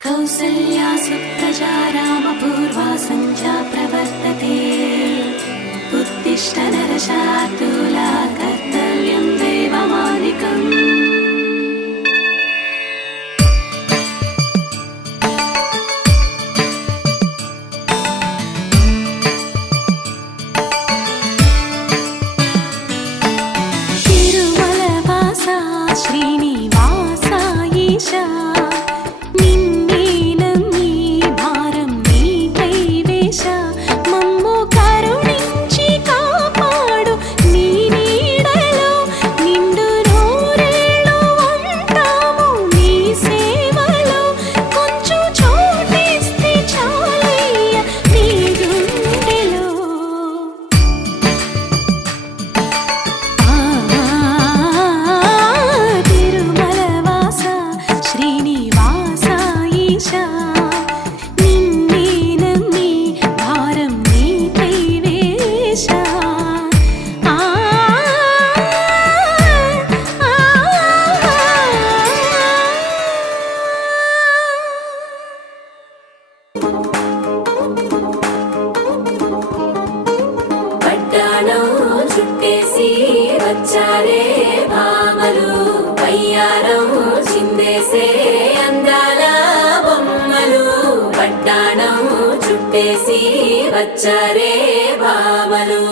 कौसल्या सुप्रजा रामपूर्वा सन्ध्या प्रवर्तते। उत्तिष्ठ नरशार्दूला कर्तव्यं दैवमानिकम्। तिरुमलवासा श्रीनिवासा ईशा చుట్టేసి వచ్చారే భామలు పయ్యారం చిందేసే అందాల బొమ్మలు పట్టాణం చుట్టేసి వచ్చారే భామలు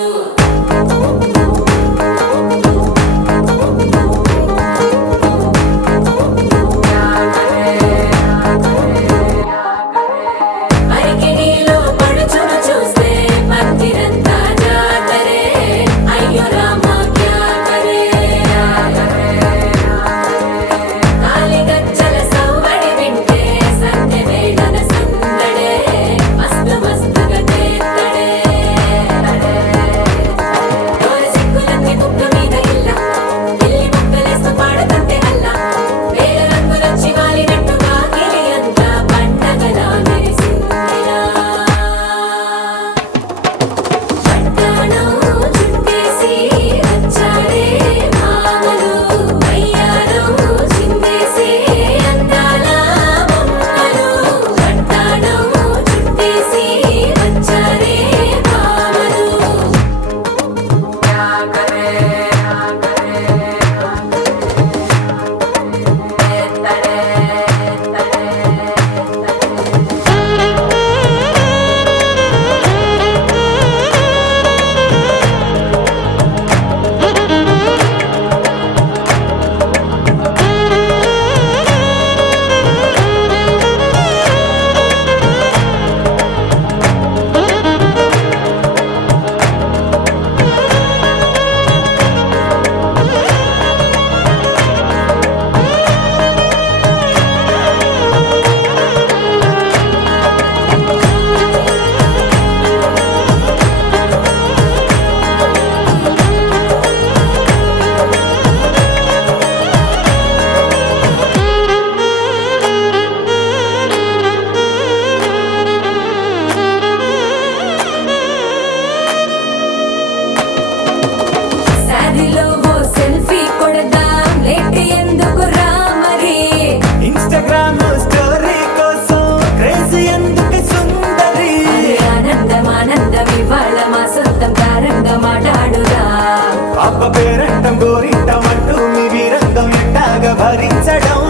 పేరంటం గోరింటం అంటూ మీ వీరంగం ఎట్టాగా భరించడం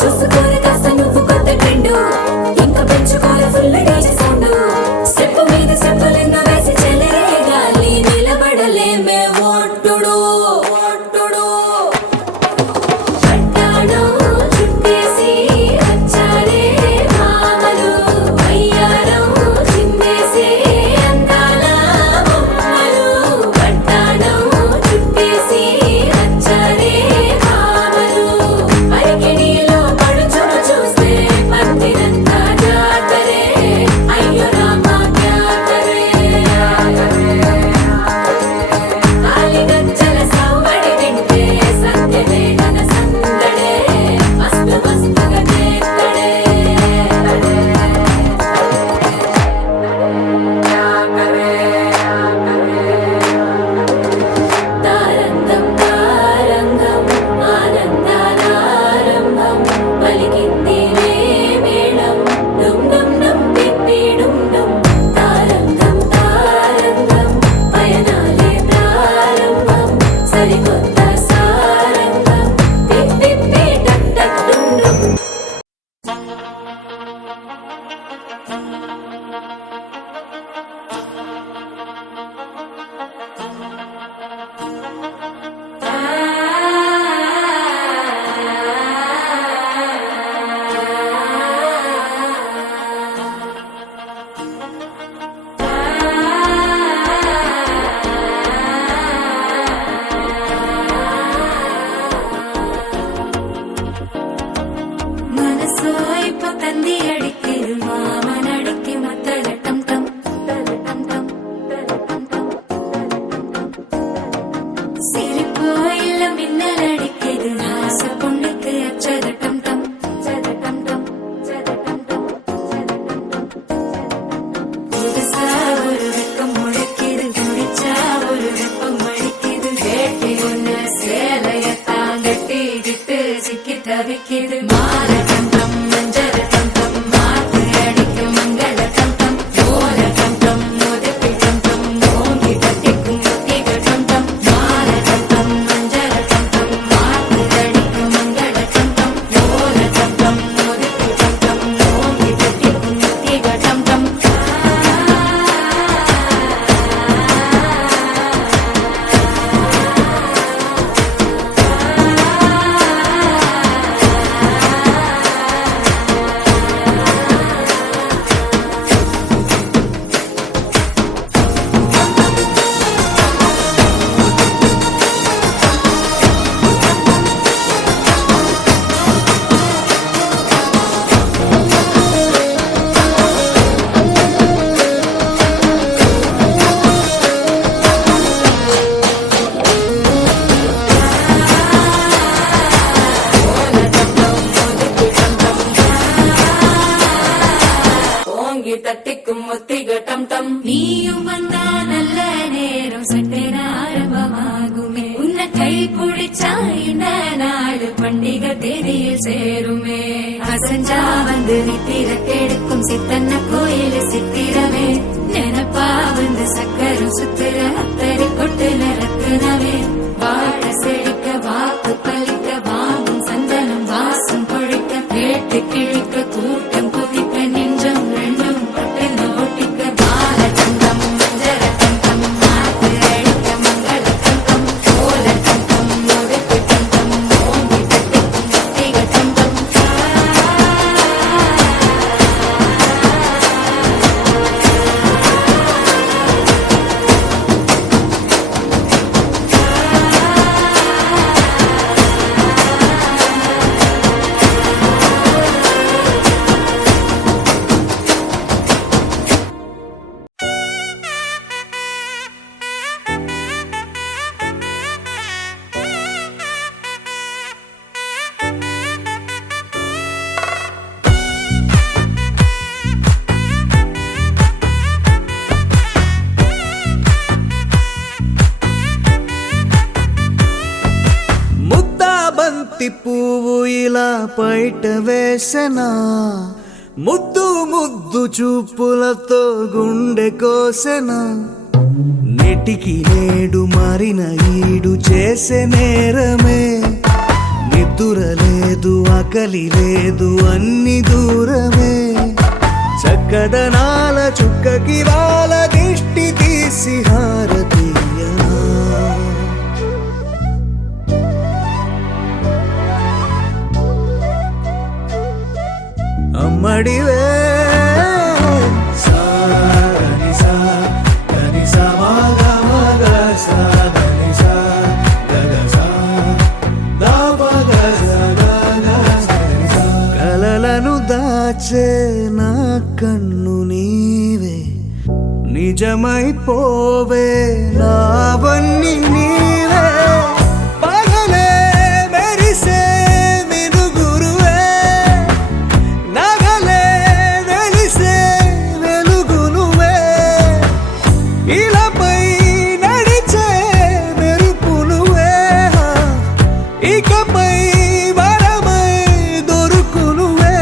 చూసుకోరు కాస్త నువ్వు కొత్త ట్రెండ్ ఇంకా పెంచుకోలే ఫుల్ డీజే సౌండ్ స్టెప్ మీద స్టెప్పులెన్నో వేసి చెలే గాలి నిలబడలేమే ఒట్టుడు ఒట్టుడు పట్టాణం చుట్టేసి వచ్చారే மால டம் மஞ்சள் டம் மாத்து அடிக்க மங்கள டம் ஓல டம் மோதிக்கு டம் ஓங்கி தட்டிக்கும் முத்திக டம் மால டம் மஞ்சள் டம் மாத்து அடிக்க மங்கள டம் ஓல டம் மோதிக்கு டம் ஓங்கி தட்டிக்கும் முத்திக டம் ஓங்கி தட்டிக்கும் முத்திக டம் டம் நீயும் வந்தா நல்ல நேரம் சட்டென ஆரம்பமாகுமே உன்னை கை பிடிச்சா இந்த நாடு பண்டிகை தேதியில் சேருமே அசஞ்சா வந்து நித்திர கெடுக்கும் சித்தன்ன கோயில் சித்திரமே நினப்பா வந்து சக்கரம் சுத்துற அத்தரி கொட்டுல ரத்தினவே வாழ செழிக்க வாக்கு பலிக்க வாங்கும் சந்தனம் வாசம் பொழிக்க கேட்டு கிழிக்க கூட்டம் குதிக்க நெஞ்சம் ரெண்டும் பட்டு ஓட்டிக்க பால சந்தம் மஞ்சர தந்தம் மாத்து அடிக்க மங்கள தந்தம் ஓல தந்தம் ஒதுக்கு தந்தம் ஓங்கி தட்டிக்கும் முத்திக தந்தம் ముద్దా బంతి పువ్వు ఇలా బయట వేసెనా ముద్దు ముద్దు చూపులతో గుండె కోసెనా నెటికి నేడు మారిన ఈడు చేసే నేరమే నిద్ర లేదు ఆకలి లేదు అన్ని దూరమే చక్కదనాల చుక్కకి వాళ్ళ దిష్టి తీసి హారతీయనా అమ్మడివే సాని సా దని సా మగ మగ సా దని సా గగ సా దా పగ సా గగ సని సా కలలను దాచే నా కన్ను నీవే నిజమైపోవే నావన్నీ నీవే పగలే మెరిసే మినుగురువే నగలే వెలిసే వెలుగు నువ్వే ఇలాపై నడిచే మెరుపు నువ్వే ఇకపై వరమై దొరుకు నువ్వే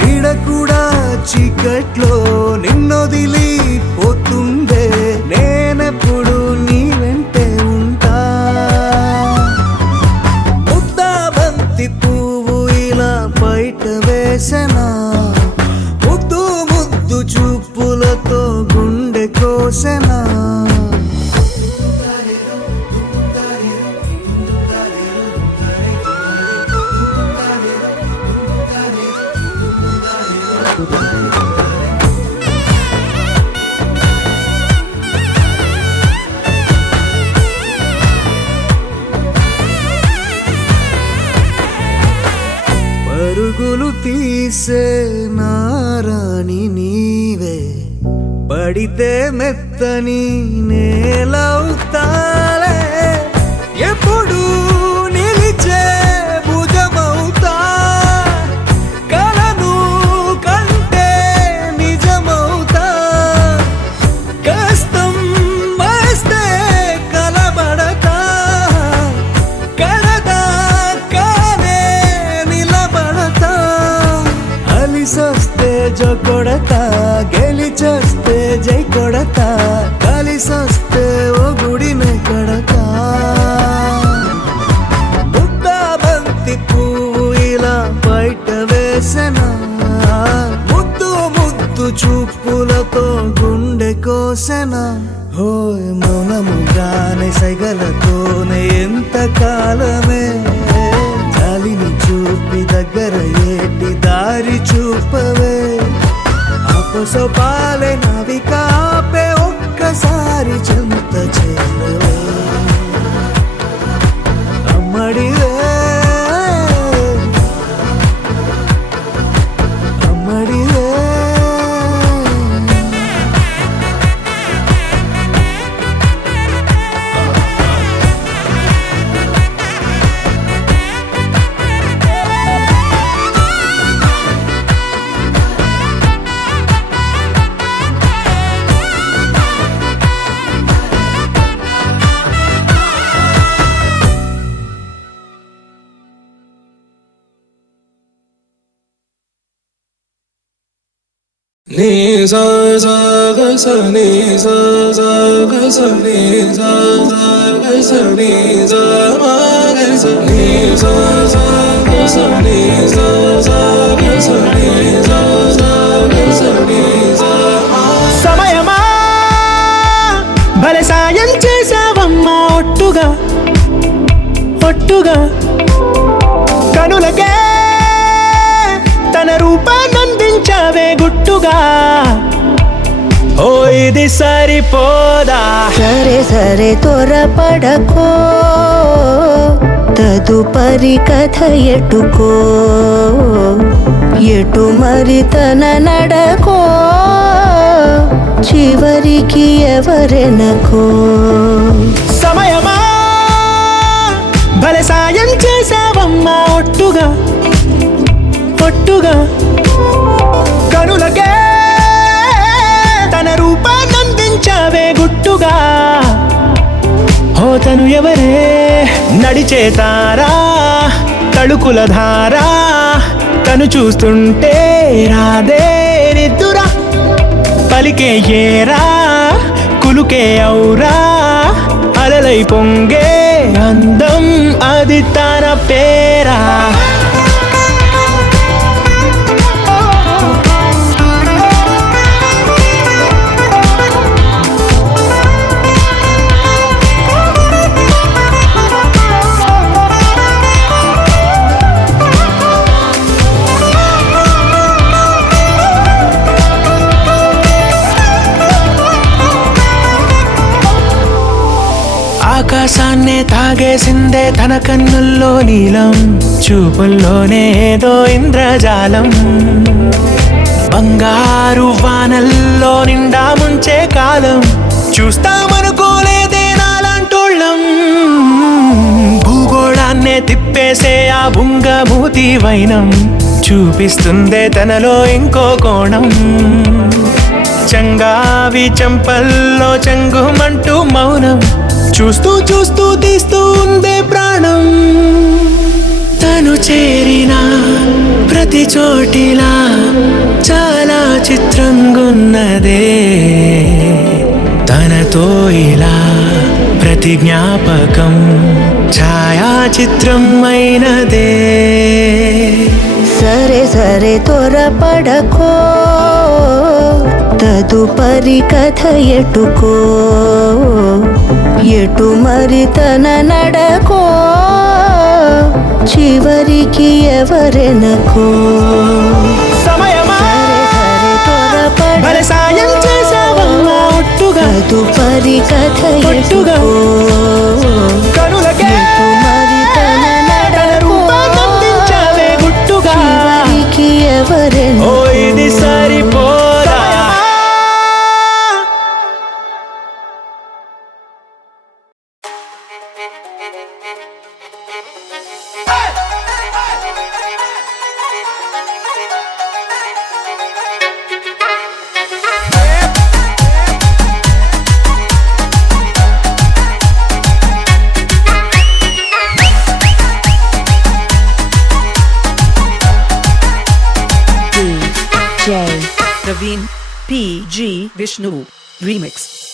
నీడ కూడా చీకట్లో నిన్నొదిలి పోతుందే నేనెప్పుడు నీ వెంటే ఉంటా ముద్దా బంతి పువ్వు ఇలా బయట వేసెనా ముద్దు ముద్దు చూపులతో గుండె కోసెనా పరుగులు తీసే నారాణి నీవే పడితే మెత్తని నేలవుతాలే ఎప్పుడు నిలిచే భుజమవుతా కలను కంటే నిజమవుతా కష్టం వస్తే కలబడతా కడదాకానే నిలబడ కలిసొస్తే జో కొడతా, గెలిచొస్తే జై కొడతా, కలిసొస్తే ఓ గుడినే కడతా. ముద్దా బంతి పువ్వు ఇలా బయట వేసెనా, ముద్దు ముద్దు చూపులతో గుండె కోసెనా. హోయ్ మౌనముగానే సైగలతోనే ఎంత కాలమే, జాలిని చూపి దగ్గర ఏటి దారి చూపవే. అపసొపాలే నవికాపే ఒక్కసారి చెంత చేరవే. అమ్మడివే అమ్మడివే. ni sa sa ga sa ni sa sa ga sa ni sa sa ga sa ni sa ma ga sa ni sa sa ga sa ni sa sa ga sa ni sa sa ga sa ni sa ma. సమయమా భలే సాయం చేసావమ్మా ఒట్టుగా ఒట్టుగా, కనులకే తన రూపాన్నందించావే గుట్టుగా. ఓ ఇది సరిపోదా, సరే సరే త్వరపడకో, తదుపరి కథ ఎటుకో, ఎటు మరి తన నడకో, చివరికి ఎవరెనకో. సమయమా భలే సాయం చేసావమ్మా ఒట్టుగా ఒట్టుగా, కనులకే తన రూపాన్నందించావే గుట్టుగా. ఓ తను ఎవరే, నడిచే తారా, తళుకుల ధారా, తను చూస్తుంటే రాదే నిద్దురా. పలికే ఏరా, కులుకే ఔరా, అలలై పొంగే అందం అది తన పేరా. ఆకాశాన్నే తాగేసిందే తన కన్నుల్లో నీలం, చూపుల్లోనే ఏదో ఇంద్రజాలం. బంగారు వానల్లో నిండా ముంచే కాలం, చూస్తామనుకోలేదే నాలాంటోళ్ళం. భూగోళాన్నే తిప్పేసే ఆ బుంగమూతి వైనం, చూపిస్తుందే తనలో ఇంకో కోణం. చంగావి చంపల్లో చంగుమంటూ మౌనం, చూస్తూ చూస్తూ తీస్తూ ఉందే ప్రాణం. తను చేరిన ప్రతి చోటిలా చాలా చిత్రంగున్నదే, తనతో ఇలా ప్రతి జ్ఞాపకం ఛాయాచిత్రం అయినదే. సరే సరే త్వరపడకో, తదుపరి కథ ఎటుకో, ఎటు మరి తన నడకో, చివరికి ఎవరెనకో. సమయమా సరే సరే భలే సాయం చేసావమ్మా ఒట్టుగా తదుపరి కథ ఒట్టుగా, ఎటుకో, కనులకే ఎటు మరి తన తన నడకో, రూపాన్నందించావే గుట్టుగా. చివరికి ఎవరెనకో. ఓ ఇది సరిపోదా. Praveen P.G. Vishnu Remix.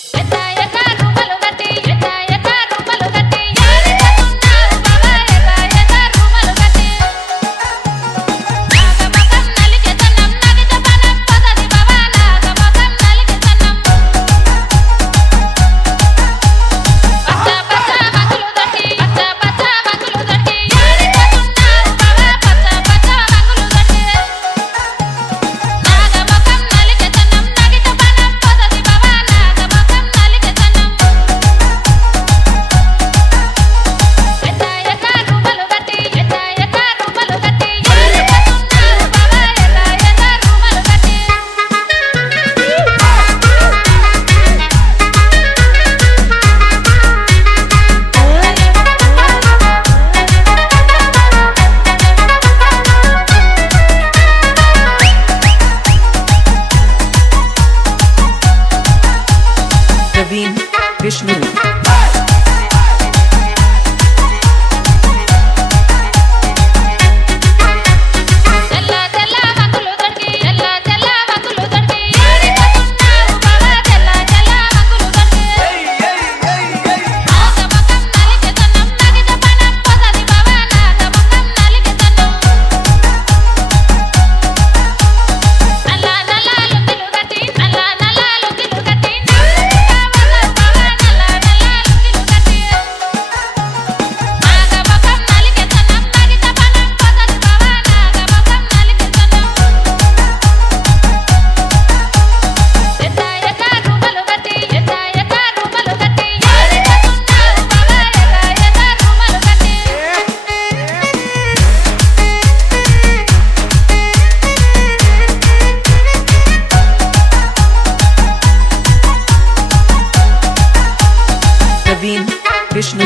Praveen Vishnu. Praveen Vishnu.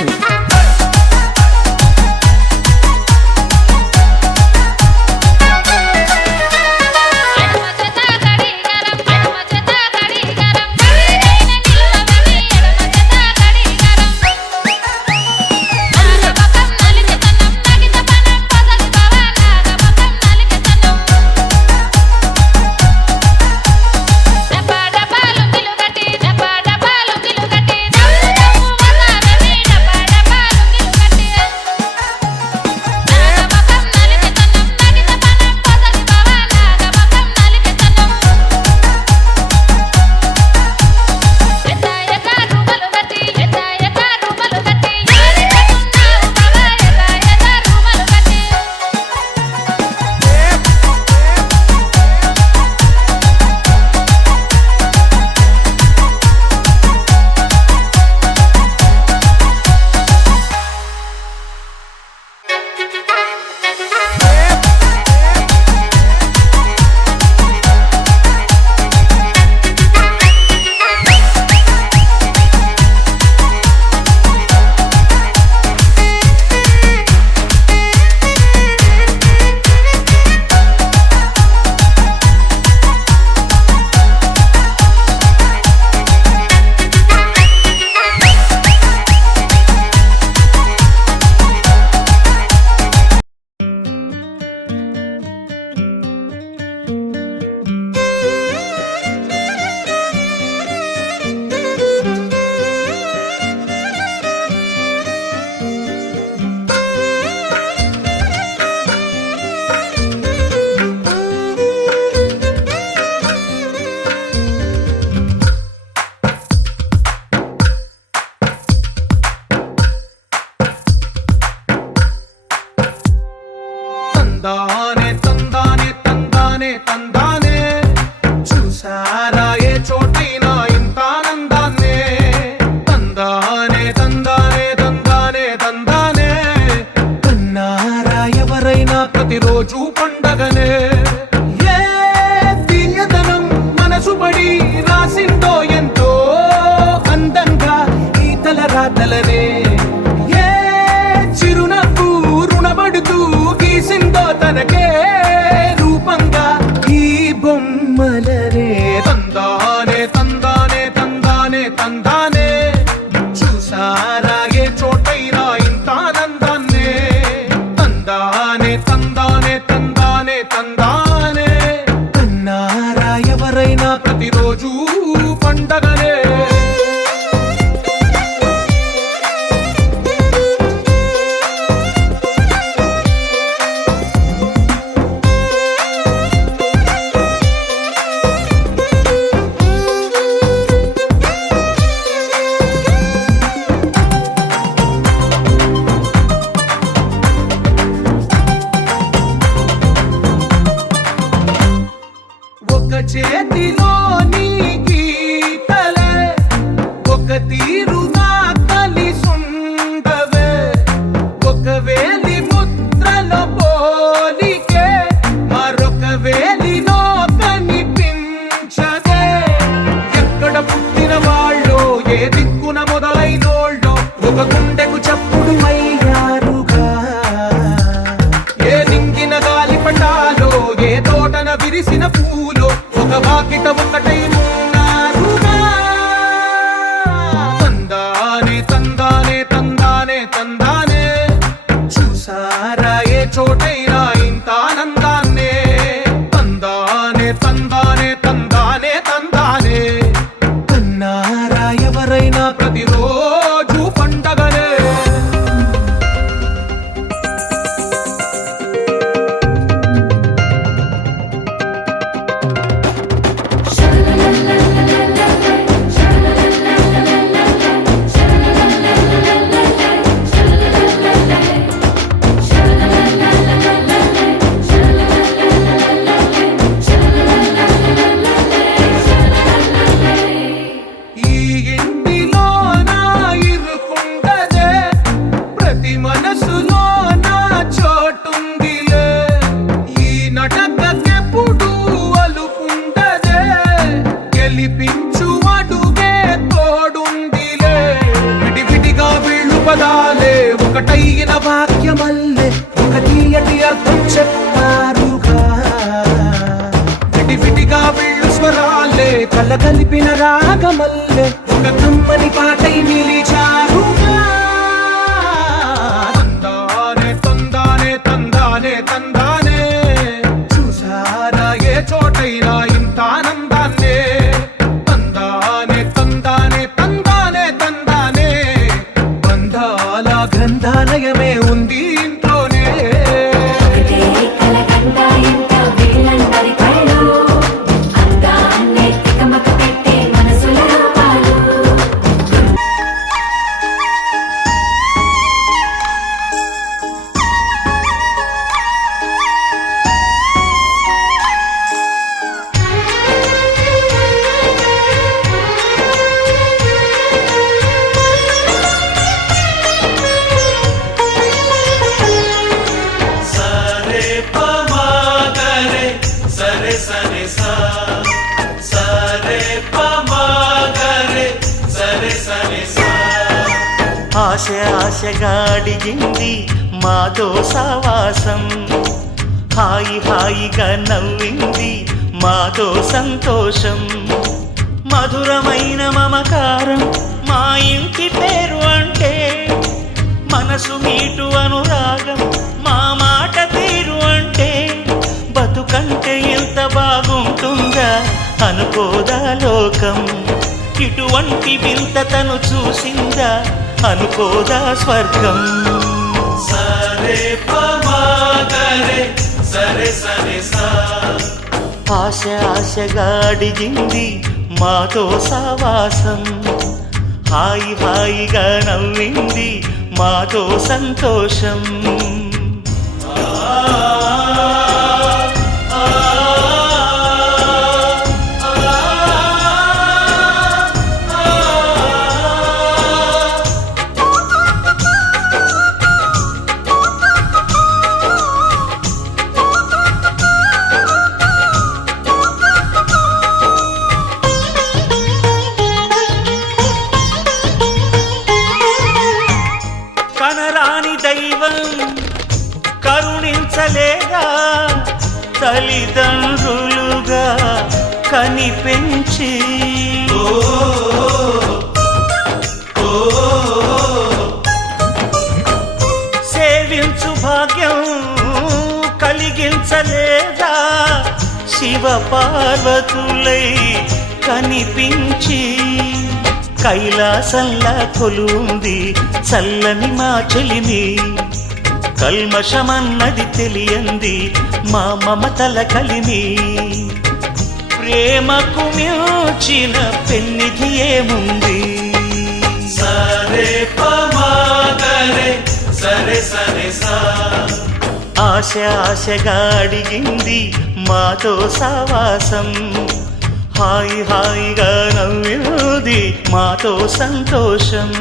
తందానే తందానే తందానే తందానే చూసారా ఏ చోటైనా ఇంత ఆనందాన్నే తందానే తందానే తందానే తందానే కన్నారా ఎవరైనా ప్రతిరోజు పండగనే ఏ తీయదనం మనసు పడి రాసిందో ఎంతో అందంగా ఈ తలరాతలనే ఏ చిరునవ్వు రుణపడుతూ గీసిందో తనకే రూపంగా ఈ బొమ్మలనే తందానే తందానే తందానే తందానే చూసారా ఏ చోటైనా ఇంత ఆనందాన్నే తందానే తందానే తందానే తందానే కన్నారా ఎవరైనా చేతిలో నీ గీతలే ఒక తీరుగా కలిసుండవే ఒక వేలి ముద్రలో పోలికే మరొక వేలిలో కనిపించదే ఎక్కడ పుట్టిన వాళ్ళో ఏ దిక్కున మొదలైనోళ్ళో ఒక గుండెకు చప్పుడు అయ్యారుగా ఏ నింగిన గాలి పటాలో ఏ తోటన విరిసిన పూలో ఒక వాకిట ఒకటై ఉన్నారుగా తందానే తందానే తందానే తందానే చూసారా ఏ చోటైనా ఇంత ఆనందాన్నే తందానే తందానే తందానే తందానే కన్నారా ఎవరైనా ప్రతిరోజు పండగనే ఈ ఇంటిలో నా ఇరుకుండదే ప్రతి మనసులో నా చోటుందిలే ఈ నటకెప్పుడు అలుకుండదే గెలిపించు అడుగే తోడుందిలే విడివిడిగా వీళ్ళు పదాలే ఒకటైన వాక్యమల్లే ఒక తీయటి అర్థం చెప్పారుగా విడివిడిగా వీళ్ళు స్వరాలే కలగలిపిన రాగమల్లే ఒక కమ్మని పాటై నిలిచారుగా తందానే తందానే తందానే తందానే చూసారా ఏ చోటైనా ఇంత ఆనందాన్నే తందానే తందానే తందానే తందానే బంధాల గ్రంథాలయమే ఉంది ఇంట్లోనే ఒకటే కలగంట ఎంత వీళ్ళందరి కళ్ళు అందాన్నే తికమక పెట్టే మనసుల రూపాలు ఆశ ఆశగా అడిగింది మాతో సావాసం హాయి హాయిగా నవ్వింది మాతో సంతోషం మధురమైన మమకారం మా ఇంటి పేరు అంటే మనసు మీటు అనురాగం మా మాట తీరు అంటే బతుకంటే ఎంత బాగుంటుందా అనుకోదా లోకం ఇటువంటి వింతతను చూసిందా అనుకోదా స్వర్గం సరే పమాగరే సరే సరే సా ఆశ ఆశగా అడిగింది మాతో సావాసం హాయి హాయిగా నవ్వింది మాతో సంతోషం కనరాని దైవం కరుణించలేదా తల్లిదండ్రులుగా కనిపెంచి సేవించు భాగ్యం కలిగించలేదా శివ పార్వతులై కనిపించి కైలాసంలా కొలుంది చల్లని మా చెలిమి కల్మషమన్నది తెలియంది మా మమతల కలిమి ప్రేమకు మించిన పెన్నిధి ఏముంది సరే పమాగరే సరే సరే సా ఆశ ఆశగా అడిగింది మాతో సావాసం హాయి హాయిగా నవ్వింది మాతో సంతోషం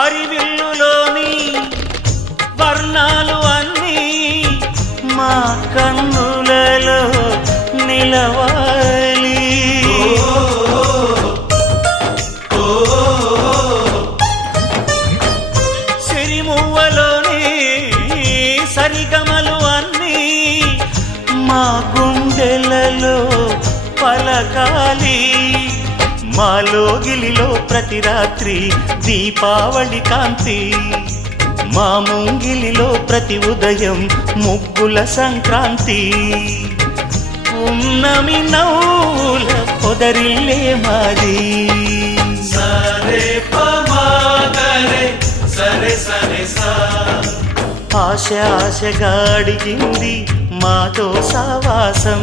హరివిల్లులోని వర్ణాలు అన్నీ మా కన్నులలో నిలవాలి సిరిమువ్వలోని సరిగమలు అన్నీ మా గుండెలలో పలకాలి మాలో గిలిలో ప్రతి రాత్రి దీపావళి కాంతి మా ముంగిలిలో ప్రతి ఉదయం ముగ్గుల సంక్రాంతి ఉన్నమి నవ్వుల పొదరిల్లే మాది సరే పమాగరే సరే సరే సా ఆశ ఆశగా అడిగింది మాతో సావాసం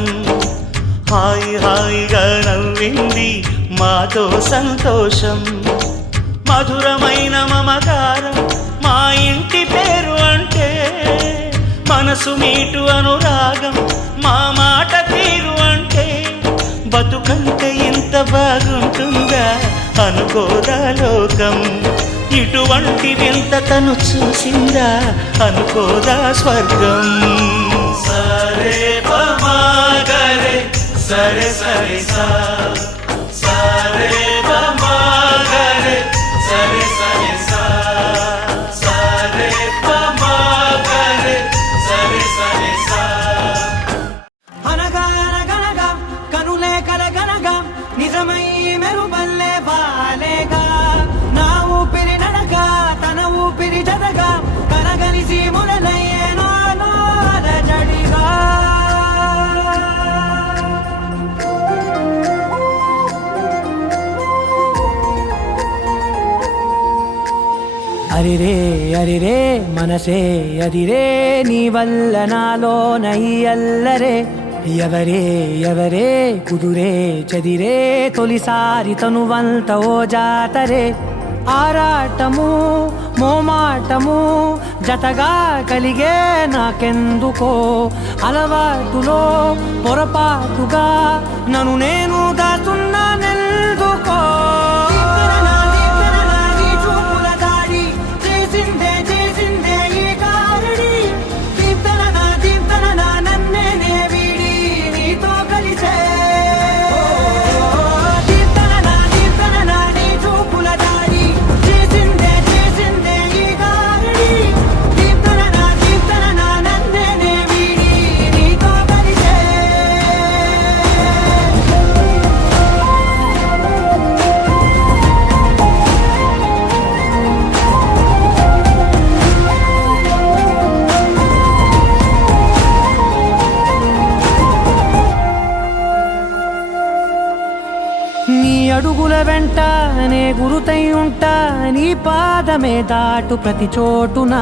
హాయి హాయిగా నవ్వింది మాతో సంతోషం మధురమైన మమకారం మా ఇంటి పేరు అంటే మనసు మీటు అనురాగం మా మాట తీరు అంటే బతుకంటే ఇంత బాగుంటుందా అనుకోదా లోకం ఇటువంటి వింత తను చూసిందా అనుకోదా స్వర్గం సరే పమాగరే సరే సరే సా సరే పమాగరే సరే సరే సా సరే పమాగరే సరే సరే సా అనగా అనగనగా కనులే కలగనగా నిజమై మెరుపల్లే వాలేగా నా ఊపిరి నడక తన ఊపిరి జతగా కలగలిసి మొదలయ్యే నాలో అలజడిగా అరిరే అరిరే మనసే అరిరే నీ వల్ల నాలో నై అల్లరే ఎవరే ఎవరే కుదురే చదిరే తొలిసారి తనువంత ఓ జాతరే ఆరాటము మోమాటము జతగా కలిగే నాకెందుకో అలవాటులో పొరపాటుగా నన్ను నేను దాచున్నానెందుకో అడుగుల వెంట నే గురుతై ఉంటా నీ పాదమే దాటు ప్రతి చోటున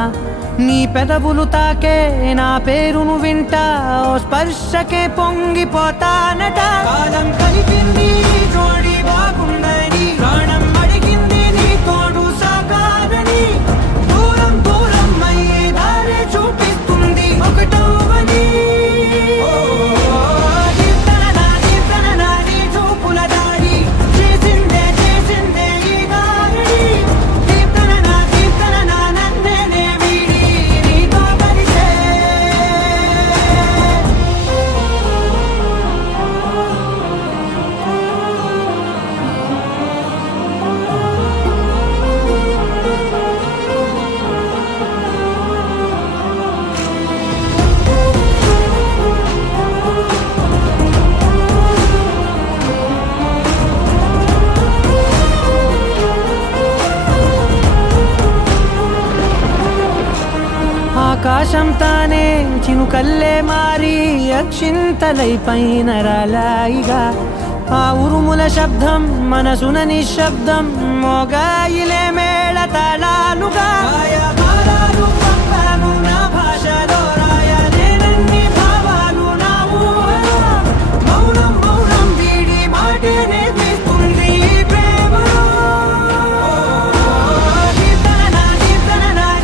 నీ పెదవులు తాకే నా పేరును వింటా ఓ స్పర్శకే పొంగిపోతానట కాలం కలిపింది జోడి బాగుందని ప్రాణం అడిగింది నీ తోడు సాగాలని దూరం దూరం అయ్యే దారి చూపిస్తుంది ఒకటవని ఆకాశం తానే చినుకల్లే మారి అక్షింతలై పైన రాలాయిగా ఆ ఉరుముల శబ్దం మనసున నిశ్శబ్దం మోగాయిలే మేళ తాళాలుగా నా భాషలో రాయలేనన్ని భావాలు నా ఊహలో మౌనం మౌనం వీడి మాటే నేర్పిస్తుంది ప్రేమలో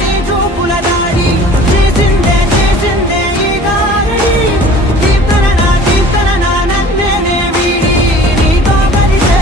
నీ చూపుల దాడి చేసిందే ఈ గారడి దీప్తన నన్నే వీడి నీతో కలిసే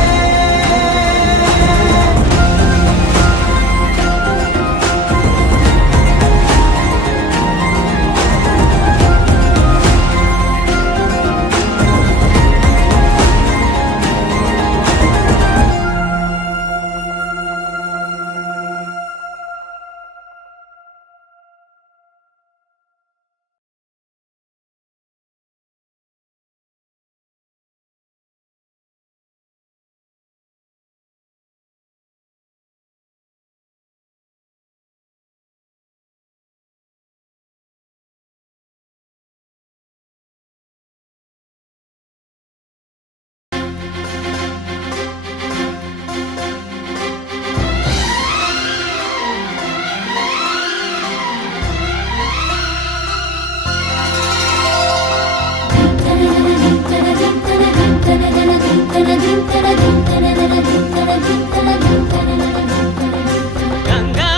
గంగా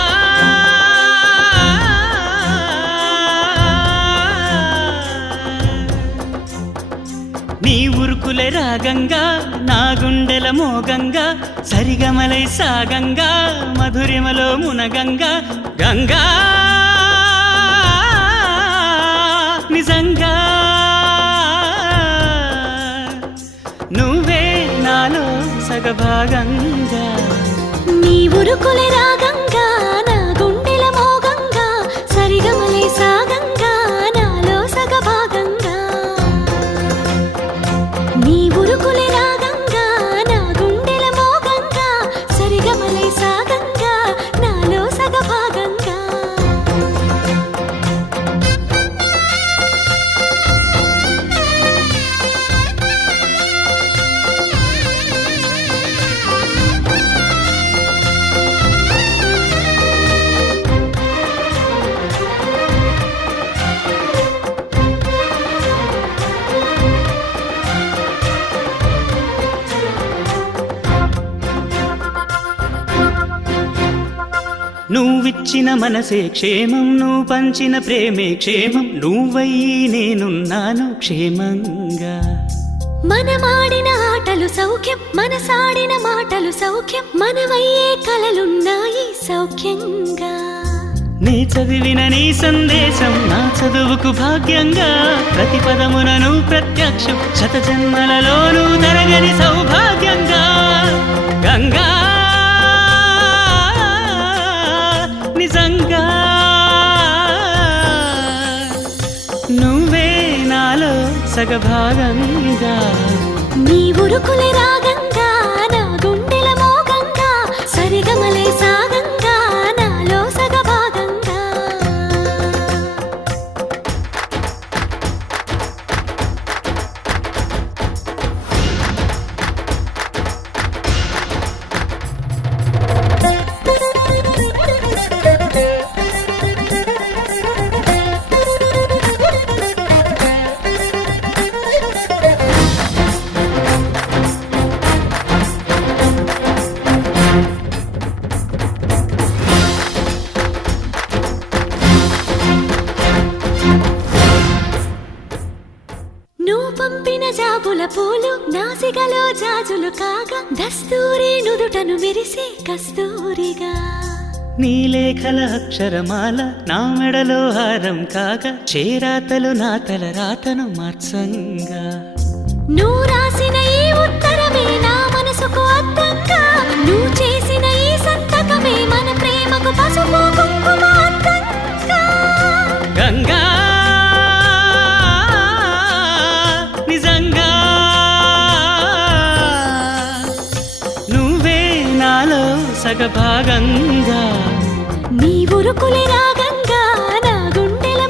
నీ ఉరుకులే రాగంగా నా గుండెల మోగంగా సరిగమలై సాగంగా మధురిమలో మునగంగా గంగా నిజంగా నువ్వే నాలో సగభాగంగా నీ ఉరుకులే రాగంగా నా గుండెల మోగంగా సరిగమలే సాగంగా నాలో సగభాగంగా నీ ఉరుకులే రాగంగా నా గుండెల మోగంగా సరిగమలే సాగంగా నాలో సగభాగంగా నువ్విచ్చిన మనసే క్షేమం నువ్వు పంచిన ప్రేమే క్షేమం నువ్వయ్యి నేనున్నాను క్షేమంగా మనమాడిన ఆటలు సౌఖ్యం మనసాడిన మాటలు సౌఖ్యం మనవయ్యే కలలున్నాయి సౌఖ్యంగా నీ చదివిన నీ సందేశం నా చదువుకు భాగ్యంగా ప్రతి పదమునను ప్రత్యక్షం శత జన్మలలోనూ తరగని సౌభాగ్యంగా గంగా నిజంగా నువ్వే నాలో సగభాగంగా నీ ఉరుకులే రాగంగా నా గుండెల మోగంగా సరిగమలే సాగంగా నాలో సగభాగంగా నువ్వు పంపిన జాబుల పూలు నాసికలో జాజులు కాగా దస్తూరి నుదుటను మెరిసే కస్తూరిగా నీ లేఖల అక్షరమాల నా మెడలో హారం కాగా చేరాతలు నా తల రాతను మార్చంగా నువ్వు రాసిన ఈ ఉత్తరమే నా మనసుకు అర్థంగా నువ్వు చేసిన ఈ సంతకమే మన ప్రేమకు పసుపు కుంకుమ అర్థంగా గంగా నిజంగా నువ్వే నాలో సగభాగంగా నీ ఉరుకులే రాగంగా నా గుండెల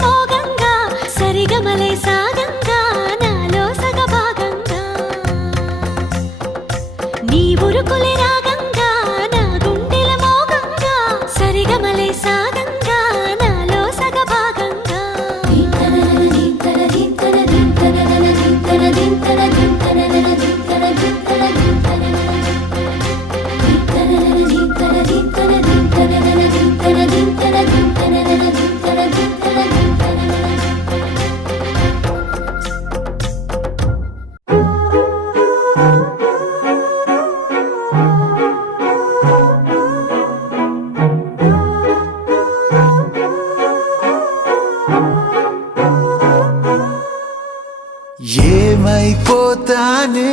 పోతానే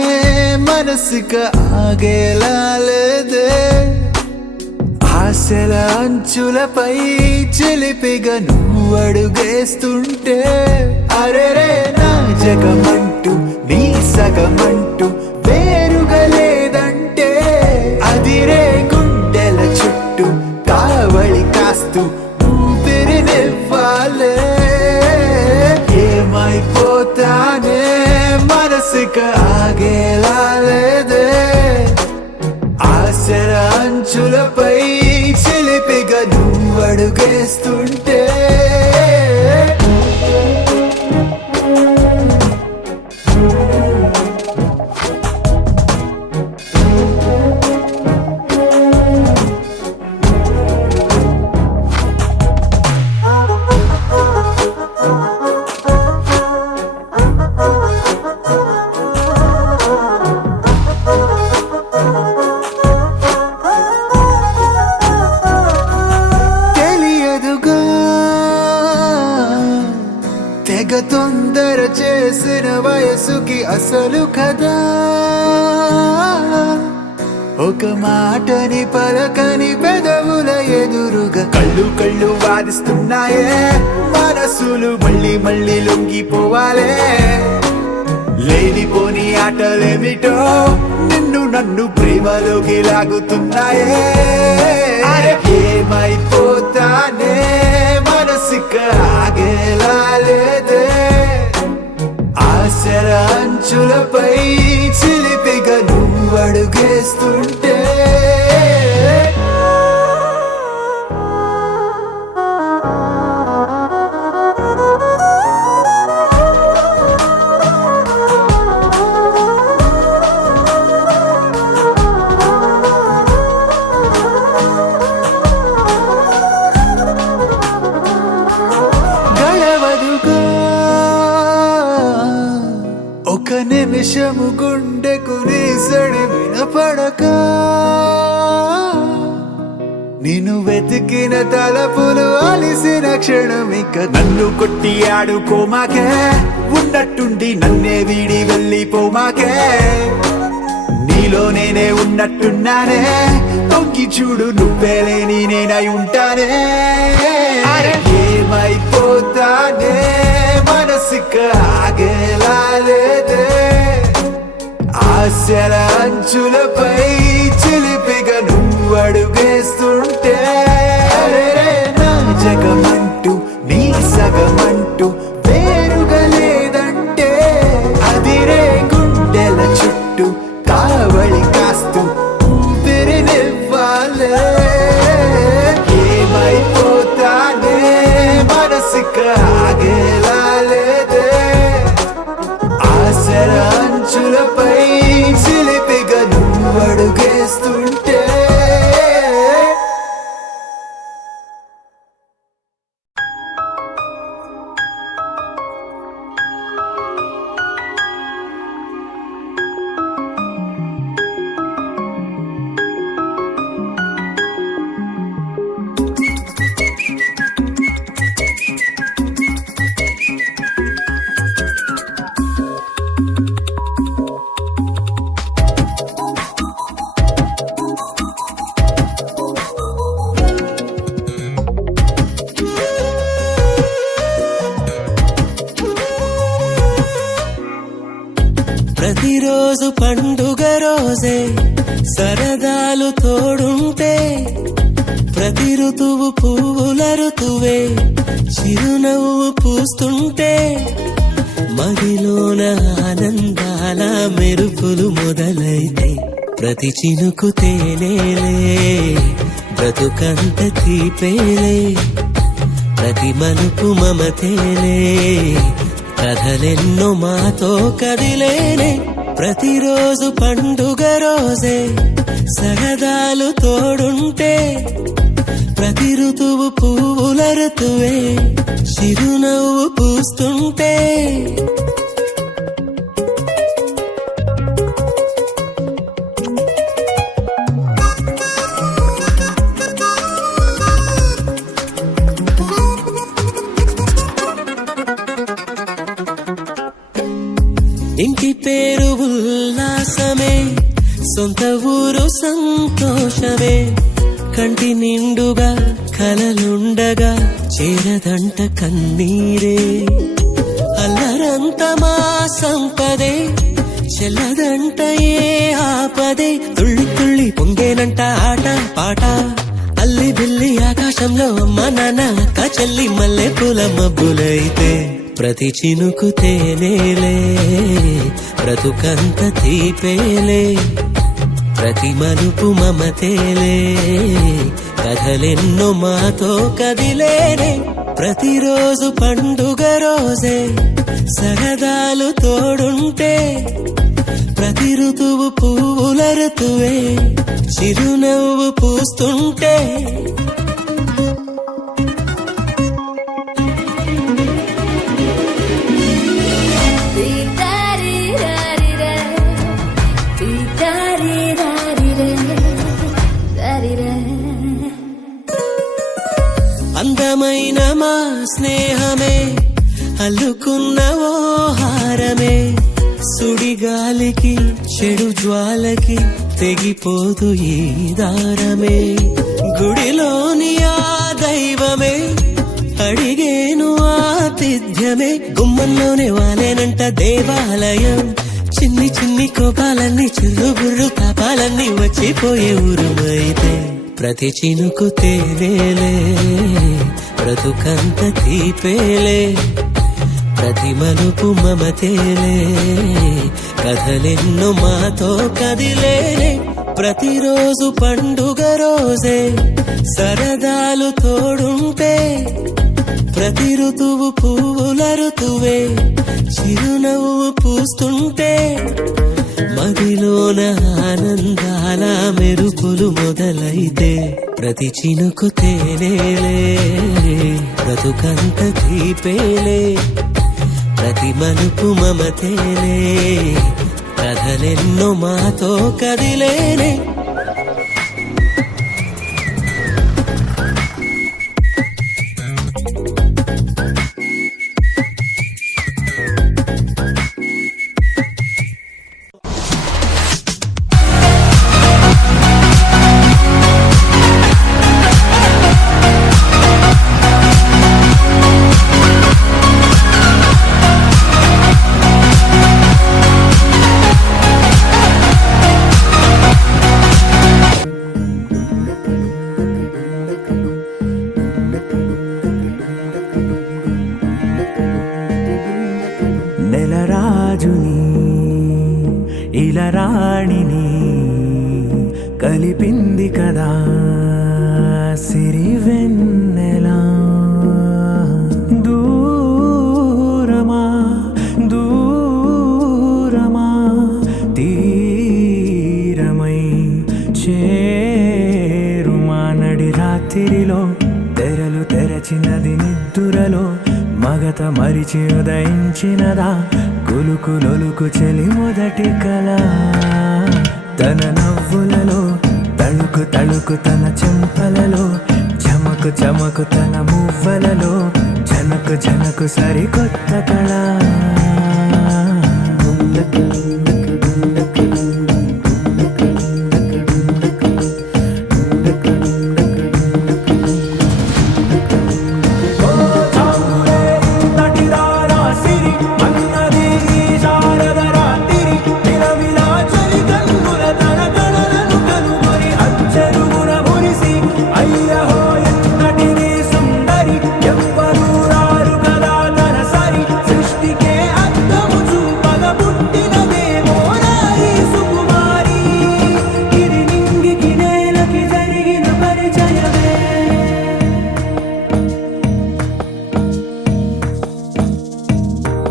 మనసుకు ఆగేలా లేదే ఆశల అంచులపై చిలిపిగా నువ్వు అడుగేస్తుంటే అరెరే నా జగమంటూ నీ సగమంటూ వేరుగా లేదంటే అదిరే గుండెల చుట్టూ కావళి కాస్తూ ఊపిరినివ్వాలే ఏమైపోతానే మనసుకు ఆగేలా లేదే ఆశల అంచులపై చిలిపిగా నువ్వు అడుగేస్తుంటే తెలియదుగా తెగ తొందర చేసిన వయసుకి అసలు కదా ఒక మాటని పలకని పెదవుల ఎదురుగా కళ్ళు కళ్ళు వాదిస్తున్నాయే మనసులు మళ్ళీ మళ్ళీ లొంగిపోవాలే లేనిపోని ఆటలేమిటో నిన్ను నన్ను ప్రేమలోకి లాగుతున్నాయే ఏమైపోతానే మనసుకు ఆగేలా లేదే ఆశల అంచులపై చిలిపిగా నువ్వు అడుగేస్తుంటే గడవదుగా ఒక నిమిషము గుండెకు నీ సడి వినపడక నిన్ను వెతికిన తలపులు అలిసిన క్షణమిక నన్ను కొట్టి ఆడుకోమాకే ఉన్నట్టుండి నన్నే వీడి వెళ్ళిపోమాకే నీలో నేనే ఉన్నట్టున్నానే తొంగి చూడు నువ్వే లేని నేనై ఉంటానే ఏమైపోతానే మనసుకు ఆగేలా లేదే ఆశల అంచులపై చిలిపిగా నువ్వు అడుగేస్తుంటే అరెరే నా జగమంటూ నీ సగమంటూ వేరుగా లేదంటే అదిరే గుండెల చుట్టూ కావళి కాస్తూ ఊపిరినివ్వాలే ఏమైపోతానే మనసుకు ఆగేలా లేదే ఆశల అంచులపై చిలిపిగా నువ్వు అడుగేస్తుంటే ప్రతిరోజు పండుగ రోజే సరదాలు తోడుంటే ప్రతి ఋతువు పువ్వుల ఋతువే చిరునవ్వు పూస్తుంటే మదిలోన ఆనందాల మెరుపులు మొదలైతే ప్రతి చినుకు తేనేలే బ్రతుకంత తీపేలే ప్రతి మలుపు మమతేలే కథలెన్నో మాతో కదిలేనే ప్రతిరోజు పండుగ రోజే సరదాలు తోడుంటే ప్రతి ఋతువు పువ్వుల ఋతువే చిరునవ్వు పూస్తుంటే ఇంటి పేరు కంటి నిండుగా కలలుండగా చేరదంట కన్నీరే అల్లరంత మా సంపదే చెల్లదంట ఏ ఆపదే తుళ్ళి తుళ్ళి పొంగేనంట ఆట పాట అల్లి బిల్లి ఆకాశంలో అమ్మ నాన్న అక్క చెల్లి మల్లె పూల మబ్బులైతే ప్రతి చినుకు తేనేలే బ్రతుకంత తీపేలే ప్రతి మలుపు మమతేలే కథలెన్నో మాతో కదిలేనే ప్రతిరోజు పండుగ రోజే సరదాలు తోడుంటే ప్రతి ఋతువు పువ్వుల ఋతువే చిరునవ్వు పూస్తుంటే అందమైన మా స్నేహమే అల్లుకున్న ఓ హారమే సుడిగాలికి చెడు జ్వాలకి తెగిపోదు ఈ దారమే గుడిలోని ఆ దైవమే అడిగేను ఆతిథ్యమే గుమ్మంలోనే వాలేనంట దేవాలయం చిన్ని చిన్ని కోపాలన్నీ చిల్లు బుర్రు తాపాలన్నీ వచ్చిపోయే ఊరుమైతే ప్రతి చినుకు తేనేలే బ్రతుకంత తీపేలే ప్రతి మలుపు మమతేలే కథలెన్నో మాతో కదిలేనే ప్రతిరోజు పండుగ రోజే సరదాలు తోడుంటే ప్రతి ఋతువు పువ్వుల ఋతువే చిరునవ్వు పూస్తుంటే మదిలోన ఆనందాల మెరుపులు మొదలైతే ప్రతి చినుకు తేనేలే బ్రతుకంత తీపేలే ప్రతి మలుపు మమతేలే కథలెన్నో మాతో కదిలేనే నెలరాజుని ఇలా రాణిని కలిపింది కదా సిరి వెన్నెలా దూరమా దూరమా తీరమై చేరుమా నడి రాత్రిలో తెరలు తెరచినది నిద్దురలో మగత మరిచి ఉదయించినదా కులుకు లొలుకు చెలి మొదటి కళ తన నవ్వులలో తళుకు తళుకు తన చెంపలలో చమకు చమకు తన మువ్వలలో జనకు జనకు సరికొత్త కళ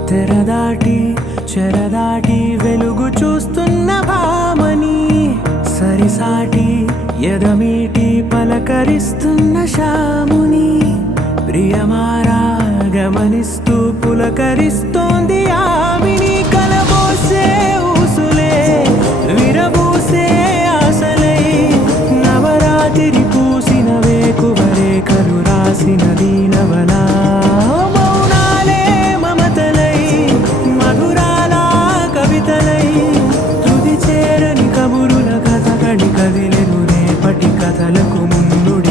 తెరదాటి చెరదాటి వెలుగు చూస్తున్న భామని సరిసాటి ఎదమీటి పలకరిస్తున్న శాముని ప్రియమారా గమనిస్తూ పులకరిస్తోంది ఆమిని కలబోసే ఊసులే విరబూసే ఆశలై నవరాత్రి పూసిన వేకువరేఖలు రాసిన దీనవలా కదిలెను రేపటి కథలకు ముందుడి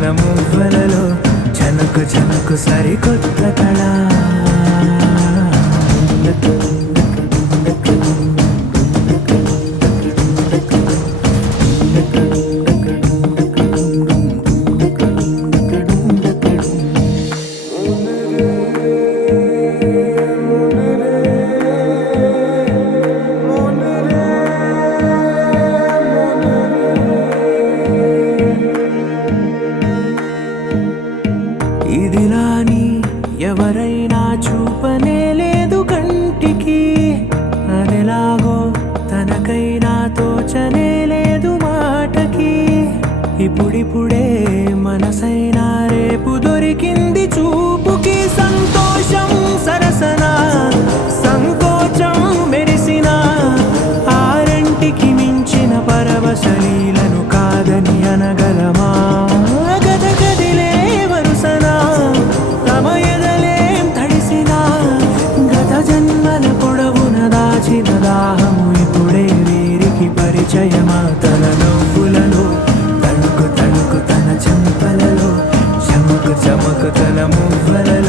తన మువ్వలలో జనకు జనకు సరికొత్త కళ ఇదిలాని ఎవరైనా చూపనే లేదు కంటికి అదెలాగో తనకైనా తోచనే లేదు మాటకి ఇప్పుడిప్పుడే మనసైనా రేపు దొరికింది చూపుకి సంతోషం సరసన సంకోచం మెరిసిన ఆరంటికి మించిన పరవశలీలను కాదని అనగలమా గద గదిలే వరుసన తమ ఎదలేం తడిసిన గత జన్మల పొడవున దాచిన దాహము ఇప్పుడే వీరికి పరిచయమా తన నవ్వులలో తణుకు తణుకు తన చెంపలలో చమకు చమకు తన మువ్వలలో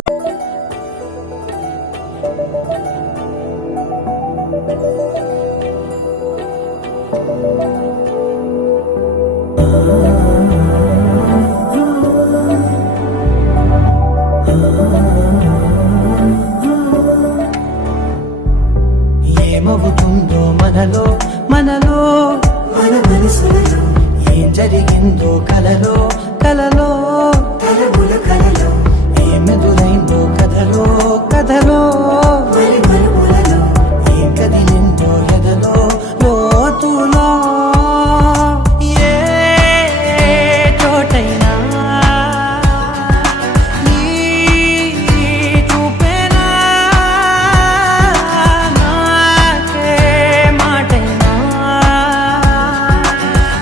ఏమవుతుందో మనలో మనలో మన మనసులలో ఏం జరిగిందో కలలో కలలో తలముల కలలో ఏమెదురైందో కథలో కథలో మరి మరుపులలో ఏం కదిలిందో ఎదలో లోతులో ఏ చోటైనా నీ చూపేనా నాకే మాటైనా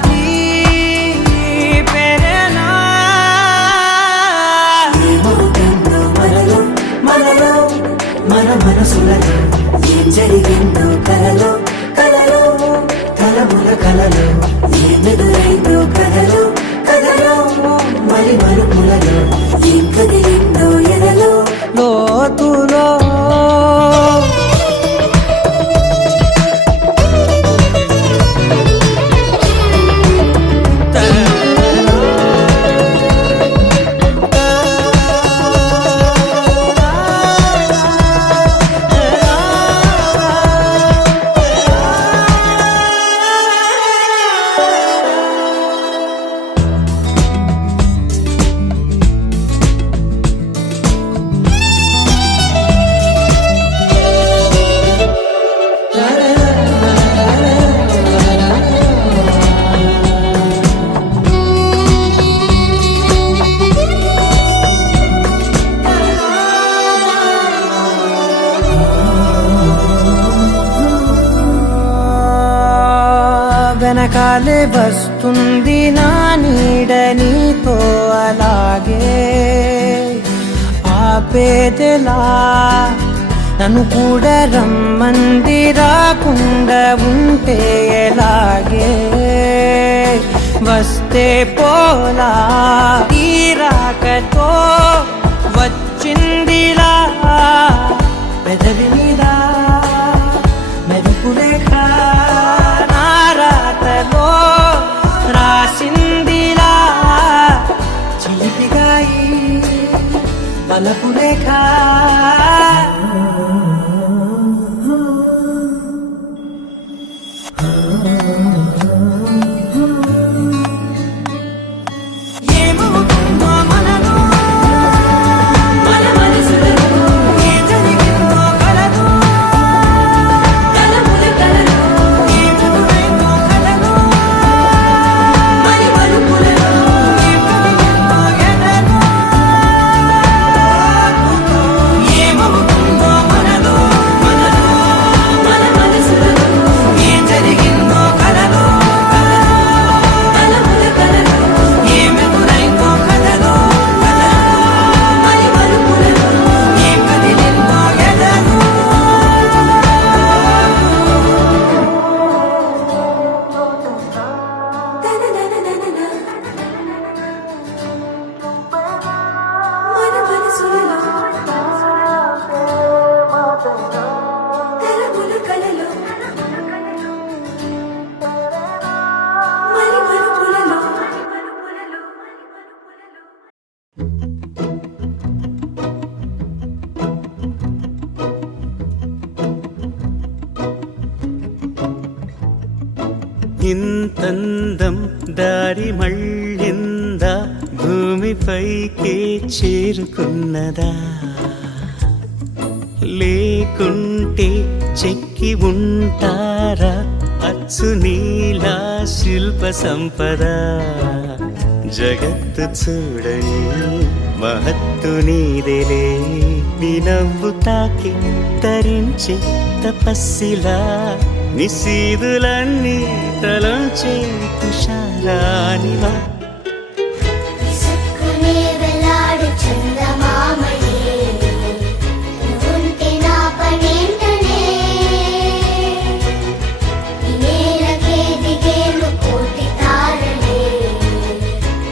నీ పేరేనా ఏమవుతుందో మనలో మనలో మన మనసులలో ఏం జరిగిందో కలలో కలలో కలముల కలలో ఏమెదురైందో కథలో కథలో మరి మరుపులలో ఏం కదిలిందో ఎదలో లోతులో వెనకాలే వస్తుంది నా నీడ నీతో అలాగే ఆపేదెలా నన్ను కూడా రమ్మంది రాకుండా ఉంటే ఎలాగే వస్తే పోలా తీరాకతో వచ్చిందిలా పెదవి మీద మెరుపు రేఖ నారాతలో రాసిందిలా చిలిపిగాయి వలపు రేఖ ఏమవుతుందో మనలో మన మనసులలో ఏం జరిగిందో కలలో కలముల కలలో ఏమెదురైందో కథలో మరి మరుపులలో ఏం కదిలిందో ఎదలో ఏమవుతుందో మనలో మనలో మన మనసులలో ఏం జరిగిందో ఇంతందం దారి మళ్ళిందా భూమిపైకే చేరుకున్నదా లేకుంటే చెక్కి ఉంటారా అచ్చు నీలా శిల్ప సంపద జగత్తు చూడని మహత్తు నీదేలే నీ నవ్వు తాకి తరించే తపస్సిలా నిశీదులన్నీ తలంచే తుషారానివా విసుక్కునే వెలాడు చందమామయే నువ్వుంటే నా పనేంటనే ఈ నేలకే దిగేను కోటి తారలే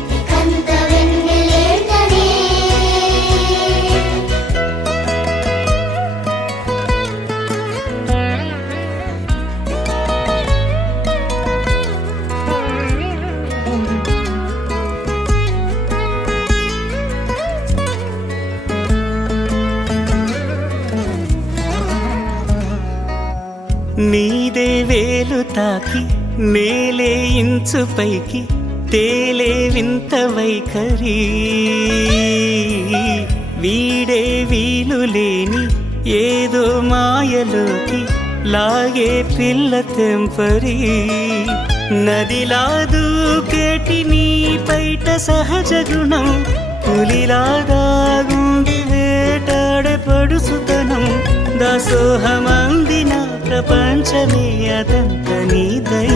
నీకంత వెన్నెలేంటనే నీదే వేలు తాకి నేలే ఇంచు పైకి తేలే వింత వైఖరి వీడే వీలు లేని ఏదో మాయలోకి లాగే పిల్ల తెంపరి నదిలా దూకేటి నీ పైట సహజ గుణం పులిలాగా గుండి వేటాడే పడుసుతనం దాసోహమందిన ప్రపంచమే అదంత నీదై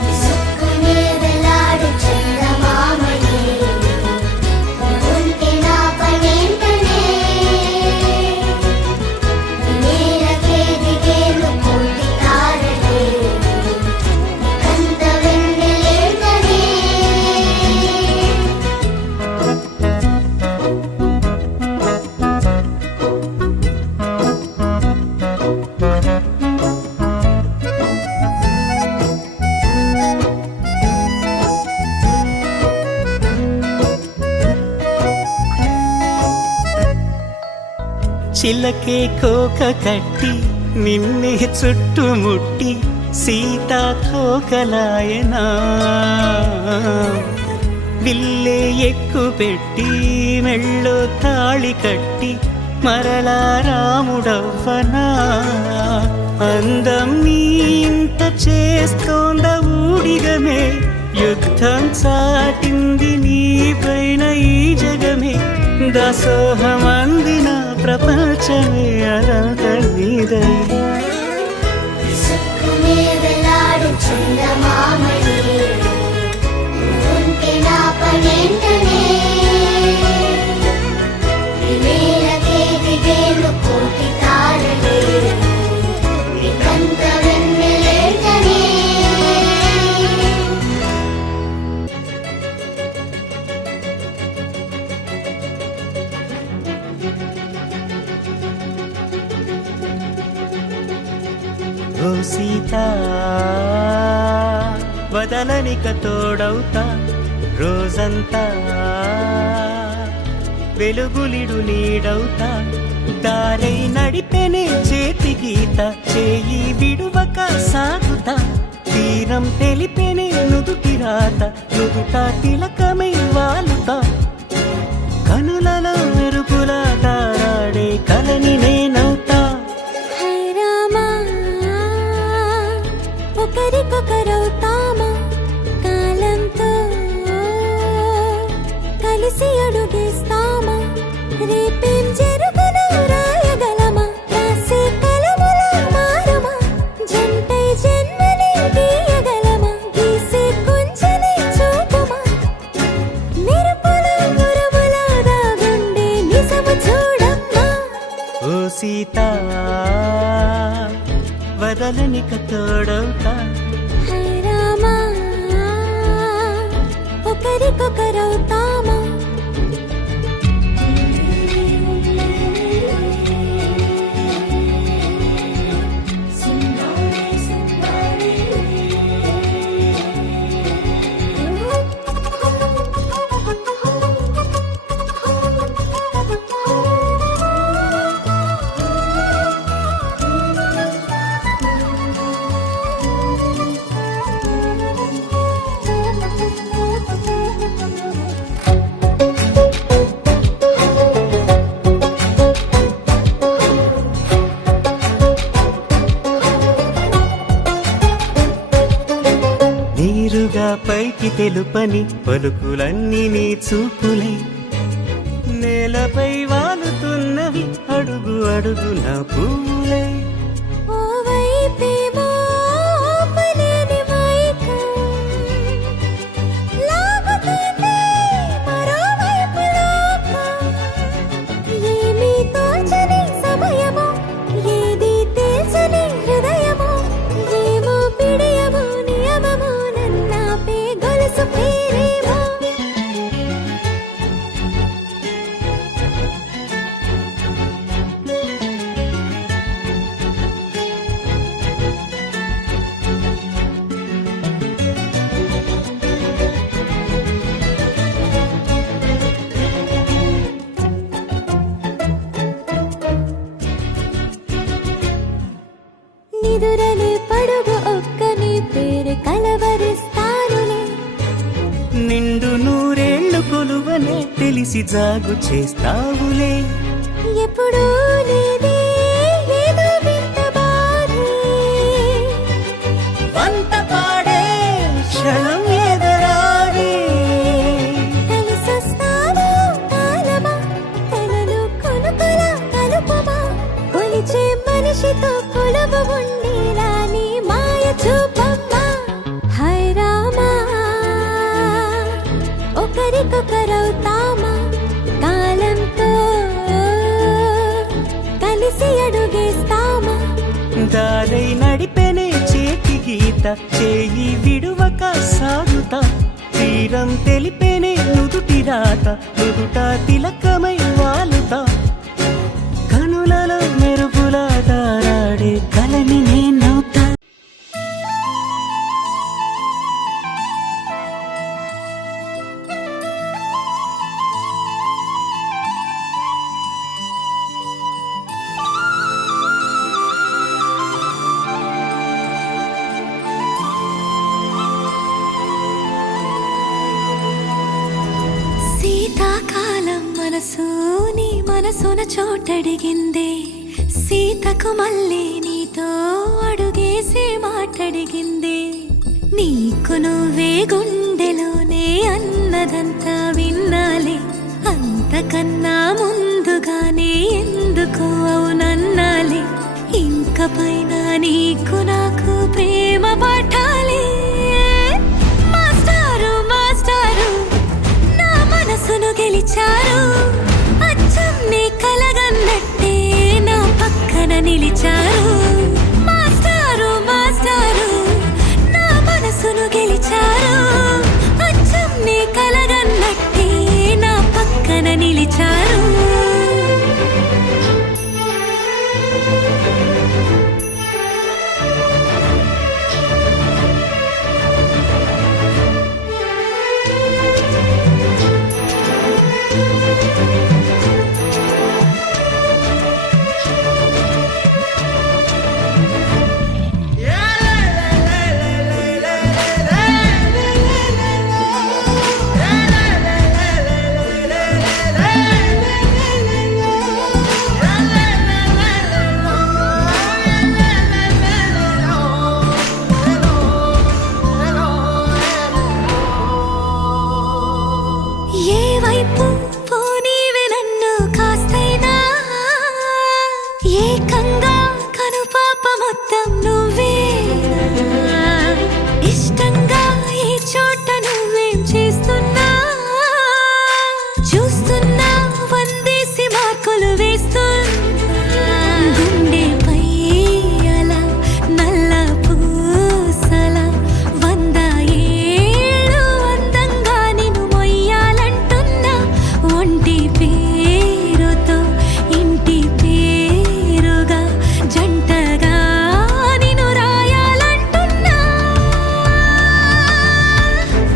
విసుక్కునే వెలాడు చందమామయే నువ్వుంటే నా పనేంటనే ఈ నేలకే దిగేను కోటి తారలే నీకంత వెన్నెలేంటనే చిలకే కోక కట్టి నిన్నే చుట్టుముట్టి సీతా కోకలాయనా విల్లే ఎక్కు పెట్టి మెళ్ళో తాళి కట్టి మరలా రాముడవ్వనా అందం నీ ఇంత చేస్తోంద ఊడిగమే యుద్ధం చాటింది నీ పైన ఈ జగమే దాసోహమందిన ప్రపంచమే అనంత నీదై విసుక్కునే వెలాడు చందమామయే నువ్వుంటే నా పనేంటనే ఈ నేలకే దిగేను కోటి తారలే నీకంత వెన్నెలేంటనే ఓ సీతా వదలనిక తోడవుతా రోజంతా వెలుగులిడు నీడవుతా దారై నడిపెనే చేతి గీత చేయి విడువక సాగుతా తీరం తెలిపెనే నుదుటి రాత నుదుట తిలకమై వాలుతా కనులలో మెరుపులా తారాడే కలని నేనవుతా హై రామా ఒకరికొకరవుతామా కాలంతో కలిసి అడుగేస్తామా రేపేం జరుగునో రాయగలమా రాసే కలముల మారమా జంటై జన్మని గీయగలమా గీసే కొంచెనే చూపుమా మెరుపుల మురముల దాగుండే నిజము చూడమ్మా ఓ సీతా వదలనిక తోడవుతా హై లోతుగా పైకి తెలుపని పలుకులన్నీ నీ చూపులై నేలపై వాలుతున్నవి అడుగు అడుగు నా పువ్వులై నిదురలే పడుగు ఒక్కని పేరు కలవరిస్తానులే నిండు నూరేళ్లు కొలువనే తెలిసి జాగు చేస్తావులే ఎప్పుడూ లేదే ఏదో వింత బాధే వంత పాడే క్షణం ఎదరాడే కలిసొస్తావా కాలమా తనను కొనుకల కలుపమా కొలిచే మనిషితో కొలువు ఉండేలా నీ మాయ చూపమ్మా హై రామా ఒకరికొకరవుతామా కాలంతో కలిసి అడుగేస్తామా దారై నడిపెనే చేతి గీత చేయి విడువక సాగుతా తీరం తెలిపెనే నుదుటి రాత నుదుట తిలకమై వాలుతా కనులలో మెరుపులా తారాడే కలని నేనవుతా శీతాకాలం మనసు నీ మనసున చోటడిగిందే సీతకు మళ్ళీ నీతో అడుగేసి మాటడిగిందే నీకు నువ్వే గుండెలోనే అన్నదంతా విన్నాలే అంతకన్నా ముందుగానే ఎందుకు అవునన్నాలే ఇంక పైన నీకు నాకు ప్రేమ పాఠాలే మాస్టారు మాస్టారు నా మనసును గెలిచారు అచ్చం నీ కలగన్నట్టే నా పక్కన నిలిచారు మాస్టారు మాస్టారు నా మనసును గెలిచారు అచ్చం నీ కలగన్నట్టే నా పక్కన నిలిచారు ఏ వైపు పోనీవి నన్ను కాస్తైనా ఏకంగా కనుపాప మొత్తం నువ్వే ఇష్టంగా ఈ చోట నువ్వేం చేస్తున్నా చూస్తున్నా వందేసి మార్కులు వేస్తున్నా గుండెపై అలా నల్ల పూసల 100 ఏళ్ళు అందంగా నిన్ను మొయ్యాలంటున్నా ఒంటి పేరుతో ఇంటి పేరుగా జంటగా నిన్ను రాయాలంటున్నా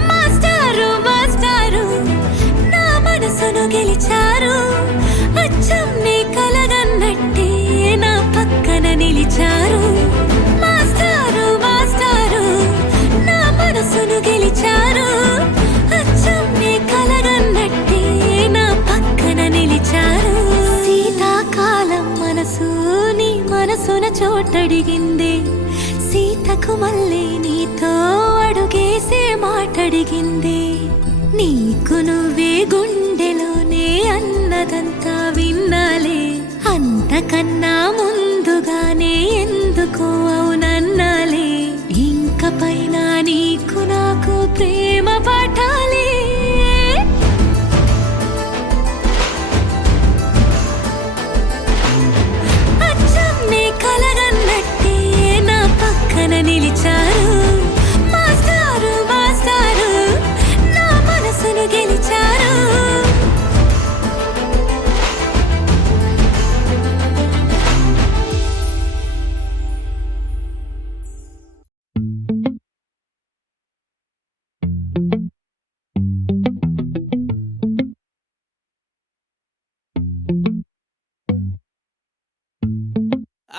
మాస్టారు మాస్టారు నా మనసును గెలిచారు అచ్చం నీ కలగన్నట్టే నా పక్కన నిలిచారు మాస్టారు మాస్టారు నా మనసును గెలిచారు అచ్చం నీ కలగన్నట్టే నా పక్కన నిలిచారు శీతాకాలం మనసు నీ మనసున చోటడిగిందే సీతకు మళ్ళీ నీతో అడుగేసే మాటడిగింది నీకు నువ్వే గుండెలోనే అన్నదంతా విన్నాలే అంతకన్నా ముందుగానే ఎందుకు అవునన్నాలే ఇంక పైన నీకు నాకు ప్రేమ పాఠాలే అచ్చం నీ కలగన్నట్టే నా పక్కన నిలిచారు మాస్టారు మాస్టారు నా మనసును గెలిచారు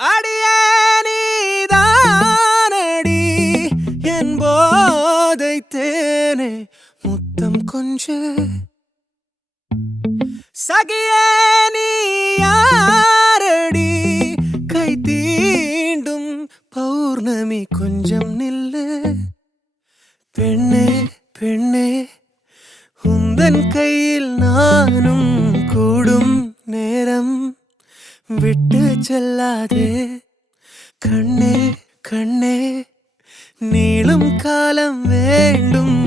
அடியே நீதானடி என் போதை தேனே முத்தம் கொஞ்சு சகியே நீ யாரடி கை தீண்டும் பௌர்ணமி கொஞ்சம் நில்லு பெண்ணே பெண்ணே உந்தன் கையில் நானும் கூடும் நேரம் விட்டு செல்லாதே கண்ணே கண்ணே நீளும் காலம் வேண்டும்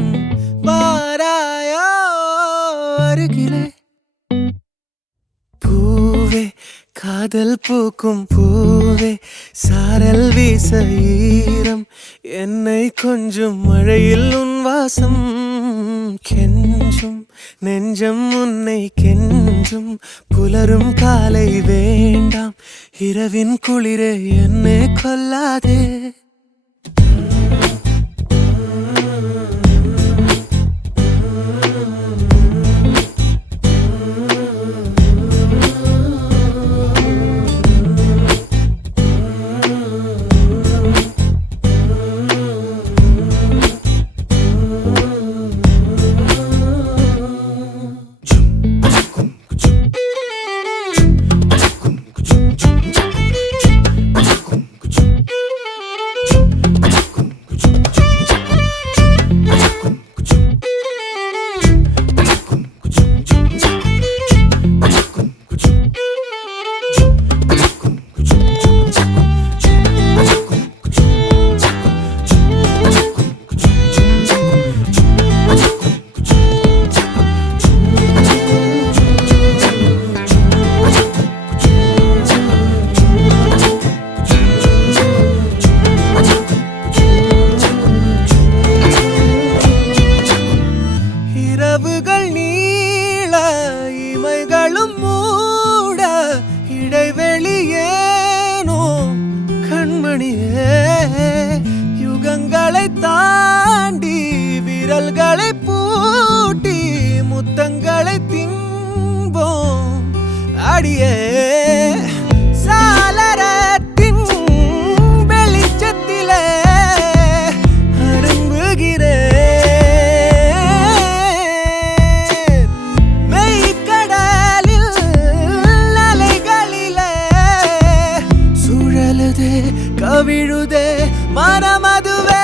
வாராயோ அருகிலே பூவே காதல் பூக்கும் பூவே சாரல் வீச ஈரம் என்னை கொஞ்சம் மழையில் உன் வாசம் கெஞ்சும் நெஞ்சம் உன்னை கெஞ்சும் புலரும் காலை வேண்டாம் இரவின் குளிரே என்னை கொல்லாதே யுகங்களை தாண்டி விரல்களை பூட்டி முத்தங்களை திம்போம் அடியே சாளரத்தின் வெளிச்சத்திலே அரும்புகிறேன் மெய்க்கடலில் அலைகளிலே சுழலுதே கவிழுதே மனமதுவே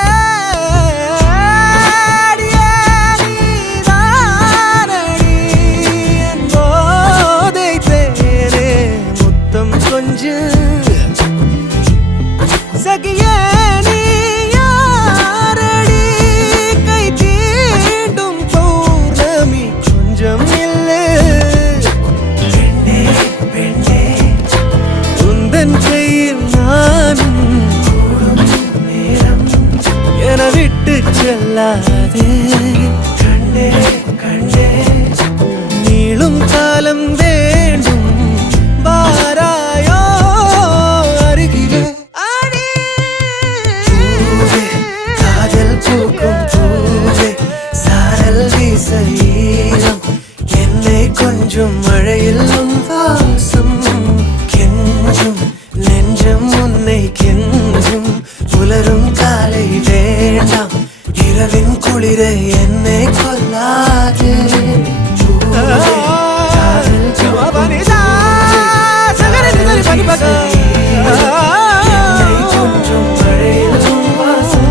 சகியே நீ யாரடி கை தீண்டும் பௌர்ணமி கொஞ்சம் இல்லை பெண்ணே பெண்ணே உந்தன் கையில் நானும் கூடும் நேரம் என விட்டு செல்லாதே கண்ணே கண்ணே நீளும் காலம் வேண்டும் வாராயோ அருகிலே காதல் பூக்கும் பூவே சாரல் வீச ஈரம் என்னை கொஞ்சம் மழையில் உன் வாசம் கெஞ்சும் நெஞ்சம் உன்னை கெஞ்சும் புலரும் காலை வேண்டாம் இரவின் குளிரை என்னை கொல்லாதே கொஞ்சம் மழையில் உன் வாசம்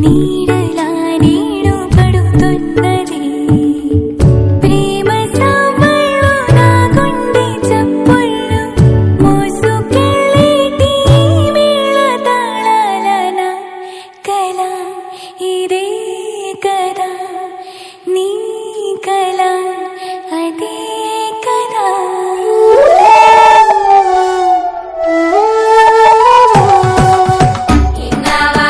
నీడలా నీడు పడుతున్నది ప్రేమ సావళ్ళు నా గుండె చప్పుళ్ళు మోసుకెళ్ళేటి మేళ తాళాలన కల ఇదే కదా నీ కల అదే కదా ఇన్నావా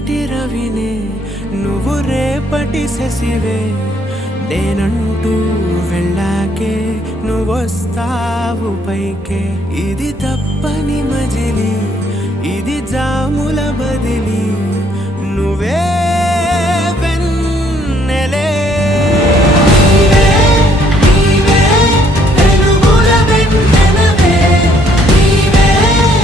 నిన్నటి రవినే నువ్వు రేపటి శశివే నేనంటూ వెళ్ళాకే నువ్వొస్తావు పైకే ఇది తప్పని మజిలీ ఇది జాముల బదిలీ